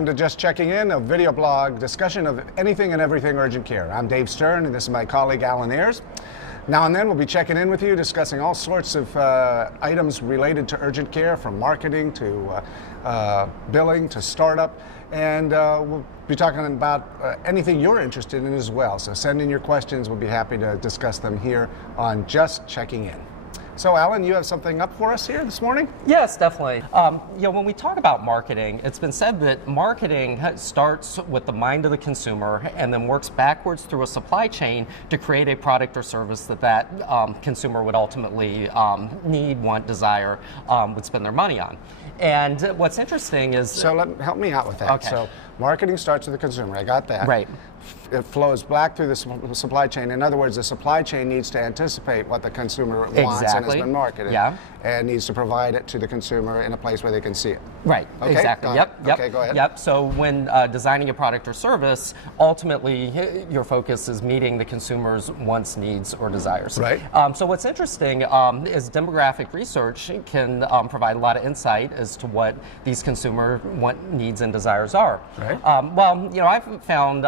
welcome to Just Checking In, a video blog discussion of anything and everything urgent care. I'm Dave Stern, and this is my colleague Alan Ayers. Now and then we'll be checking in with you, discussing all sorts of items related to urgent care, from marketing to billing to startup, and we'll be talking about anything you're interested in as well. So send in your questions. We'll be happy to discuss them here on Just Checking In. So, Alan, you have something up for us here this morning? Yes, definitely. When we talk about marketing, it's been said that marketing starts with the mind of the consumer and then works backwards through a supply chain to create a product or service that consumer would ultimately need, want, desire, would spend their money on. And what's interesting is... So help me out with that. Okay. So marketing starts with the consumer. I got that. Right. It flows back through the supply chain. In other words, the supply chain needs to anticipate what the consumer wants and has been marketed, and needs to provide it to the consumer in a place where they can see it. Right, okay? Exactly. Yep. Okay, go ahead. Yep. So when designing a product or service, ultimately your focus is meeting the consumer's wants, needs, or desires. Right. So what's interesting is demographic research can provide a lot of insight as to what these consumer want, needs, and desires are. Right. I've found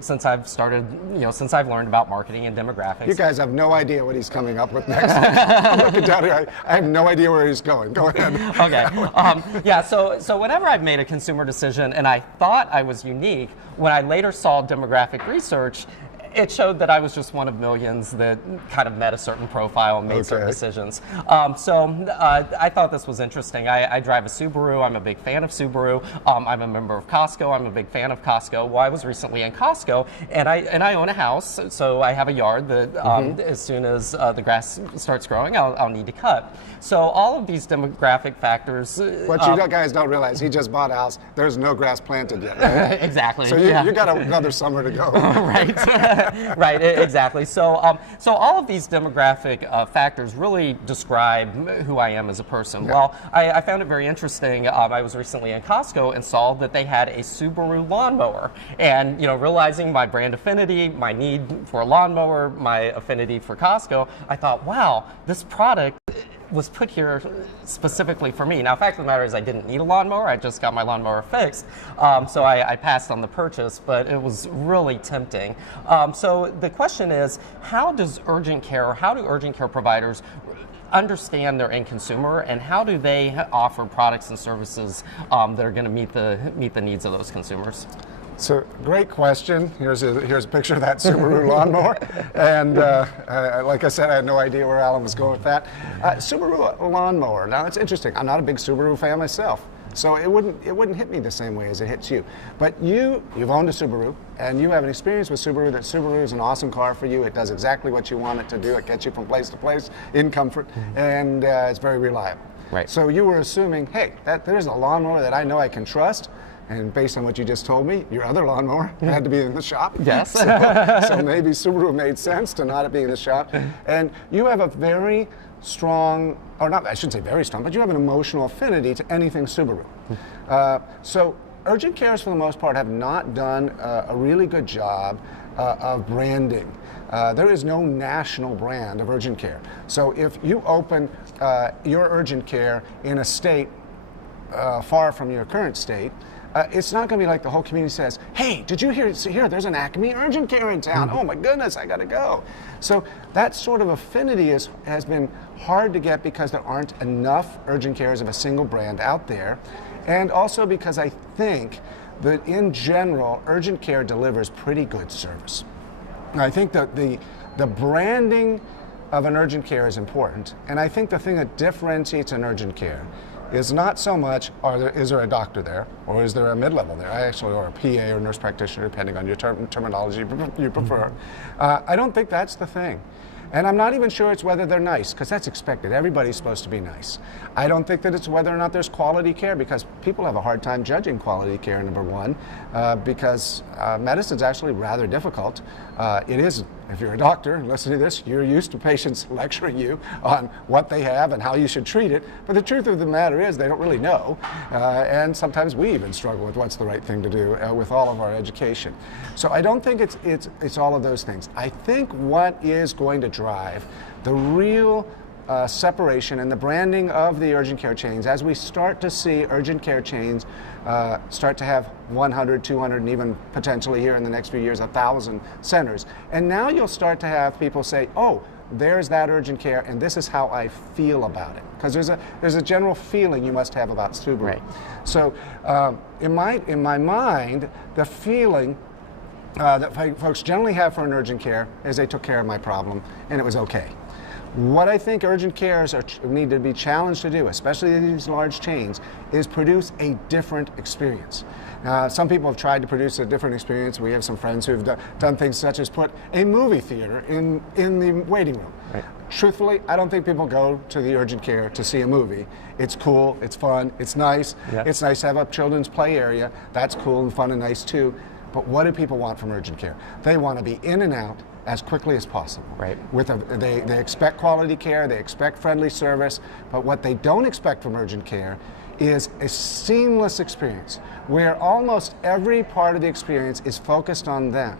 since I've started, since I've learned about marketing and demographics. You guys have no idea what he's coming up with next. I'm looking down here. I have no idea where he's going. Go ahead. Okay. So whenever I've made a consumer decision and I thought I was unique, when I later saw demographic research, it showed that I was just one of millions that kind of met a certain profile and made certain decisions. I thought this was interesting. I drive a Subaru. I'm a big fan of Subaru. I'm a member of Costco. I'm a big fan of Costco. Well, I was recently in Costco, and I own a house, so I have a yard that as soon as the grass starts growing, I'll need to cut. So all of these demographic factors... What you guys don't realize, he just bought a house. There's no grass planted yet. Right? Exactly. So you got another summer to go. Right. Right, exactly. So all of these demographic factors really describe who I am as a person. Yeah. Well, I found it very interesting. I was recently in Costco and saw that they had a Subaru lawnmower. And, realizing my brand affinity, my need for a lawnmower, my affinity for Costco, I thought, wow, this product was put here specifically for me. Now, fact of the matter is I didn't need a lawnmower. I just got my lawnmower fixed. So I passed on the purchase, but it was really tempting. So the question is, how do urgent care providers understand their end consumer, and how do they offer products and services that are going to meet the needs of those consumers? So, great question. Here's a picture of that Subaru lawnmower, and like I said, I had no idea where Alan was going with that. Subaru lawnmower. Now, that's interesting. I'm not a big Subaru fan myself, so it wouldn't hit me the same way as it hits you. But you've owned a Subaru, and you have an experience with Subaru. That Subaru is an awesome car for you. It does exactly what you want it to do. It gets you from place to place in comfort, and it's very reliable. Right. So you were assuming, hey, there's a lawnmower that I know I can trust. And based on what you just told me, your other lawnmower had to be in the shop. Yes. So maybe Subaru made sense to not be in the shop. And you have a very strong, or not, I shouldn't say very strong, but you have an emotional affinity to anything Subaru. So urgent cares, for the most part, have not done a really good job of branding. There is no national brand of urgent care. So if you open your urgent care in a state far from your current state, it's not going to be like the whole community says, hey, did you hear, there's an Acme urgent care in town. Oh my goodness, I got to go. So that sort of affinity has been hard to get because there aren't enough urgent cares of a single brand out there. And also because I think that in general, urgent care delivers pretty good service. I think that the branding of an urgent care is important. And I think the thing that differentiates an urgent care is not so much, is there a doctor there, or is there a mid-level there, or a PA or nurse practitioner, depending on your terminology you prefer. I don't think that's the thing. And I'm not even sure it's whether they're nice, because that's expected. Everybody's supposed to be nice. I don't think that it's whether or not there's quality care, because people have a hard time judging quality care, number one, because medicine's actually rather difficult. It is, if you're a doctor and listen to this, you're used to patients lecturing you on what they have and how you should treat it. But the truth of the matter is they don't really know. And sometimes we even struggle with what's the right thing to do with all of our education. So I don't think it's all of those things. I think what is going to drive the real separation and the branding of the urgent care chains, as we start to see urgent care chains start to have 100, 200, and even potentially here in the next few years, 1,000 centers. And now you'll start to have people say, oh, there's that urgent care, and this is how I feel about it. Because there's a general feeling you must have about Subaru. Right. So in my mind, the feeling that folks generally have for an urgent care is they took care of my problem and it was okay. What I think urgent cares need to be challenged to do, especially in these large chains, is produce a different experience. Some people have tried to produce a different experience. We have some friends who have done things such as put a movie theater in the waiting room. Right. Truthfully, I don't think people go to the urgent care to see a movie. It's cool, it's fun, it's nice. Yeah. It's nice to have a children's play area. That's cool and fun and nice too. But what do people want from urgent care? They want to be in and out as quickly as possible. Right. They expect quality care, they expect friendly service, but what they don't expect from urgent care is a seamless experience where almost every part of the experience is focused on them.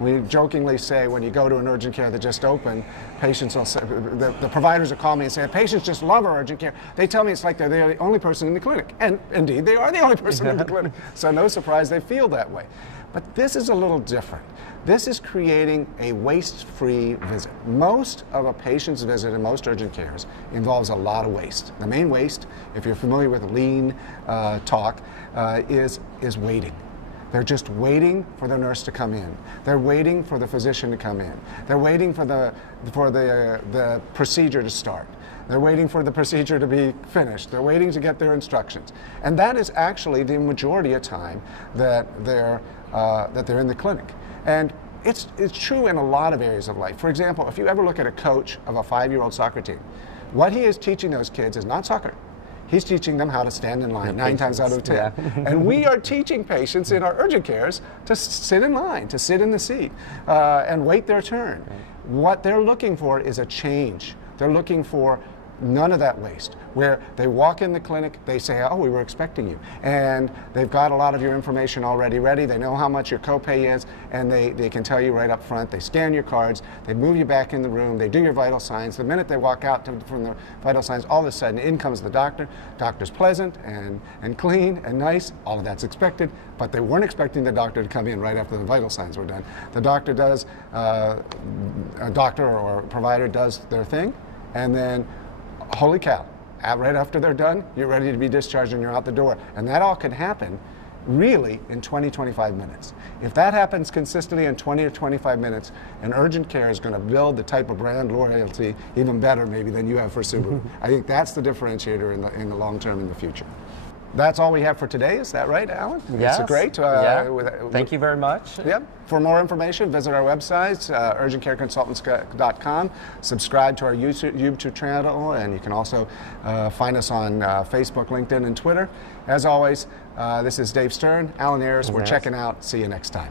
We jokingly say when you go to an urgent care that just opened, patients will say, the providers will call me and say, patients just love our urgent care. They tell me it's like they're the only person in the clinic. And indeed, they are the only person in the clinic. So no surprise they feel that way. But this is a little different. This is creating a waste-free visit. Most of a patient's visit in most urgent cares involves a lot of waste. The main waste, if you're familiar with lean talk, is waiting. They're just waiting for the nurse to come in. They're waiting for the physician to come in. They're waiting for the procedure to start. They're waiting for the procedure to be finished. They're waiting to get their instructions. And that is actually the majority of time that they're in the clinic. And it's true in a lot of areas of life. For example, if you ever look at a coach of a 5-year-old soccer team, what he is teaching those kids is not soccer. He's teaching them how to stand in line 9 times out of 10. Yeah. And we are teaching patients in our urgent cares to sit in line, to sit in the seat, and wait their turn. Right. What they're looking for is a change. They're looking for none of that waste, where they walk in the clinic, they say, oh, we were expecting you. And they've got a lot of your information already ready. They know how much your copay is, and they can tell you right up front. They scan your cards, they move you back in the room, they do your vital signs. The minute they walk out from the vital signs, all of a sudden in comes the doctor. Doctor's pleasant and clean and nice. All of that's expected, but they weren't expecting the doctor to come in right after the vital signs were done. The doctor does, a doctor or provider does their thing, and then holy cow, right after they're done, you're ready to be discharged and you're out the door. And that all can happen really in 20, 25 minutes. If that happens consistently in 20 or 25 minutes, an urgent care is going to build the type of brand loyalty even better maybe than you have for Subaru. I think that's the differentiator in the long term in the future. That's all we have for today. Is that right, Alan? Yes. It's great. Thank you very much. Yep. For more information, visit our website, urgentcareconsultants.com. Subscribe to our YouTube channel, and you can also find us on Facebook, LinkedIn, and Twitter. As always, this is Dave Stern, Alan Ayers. We're checking out. See you next time.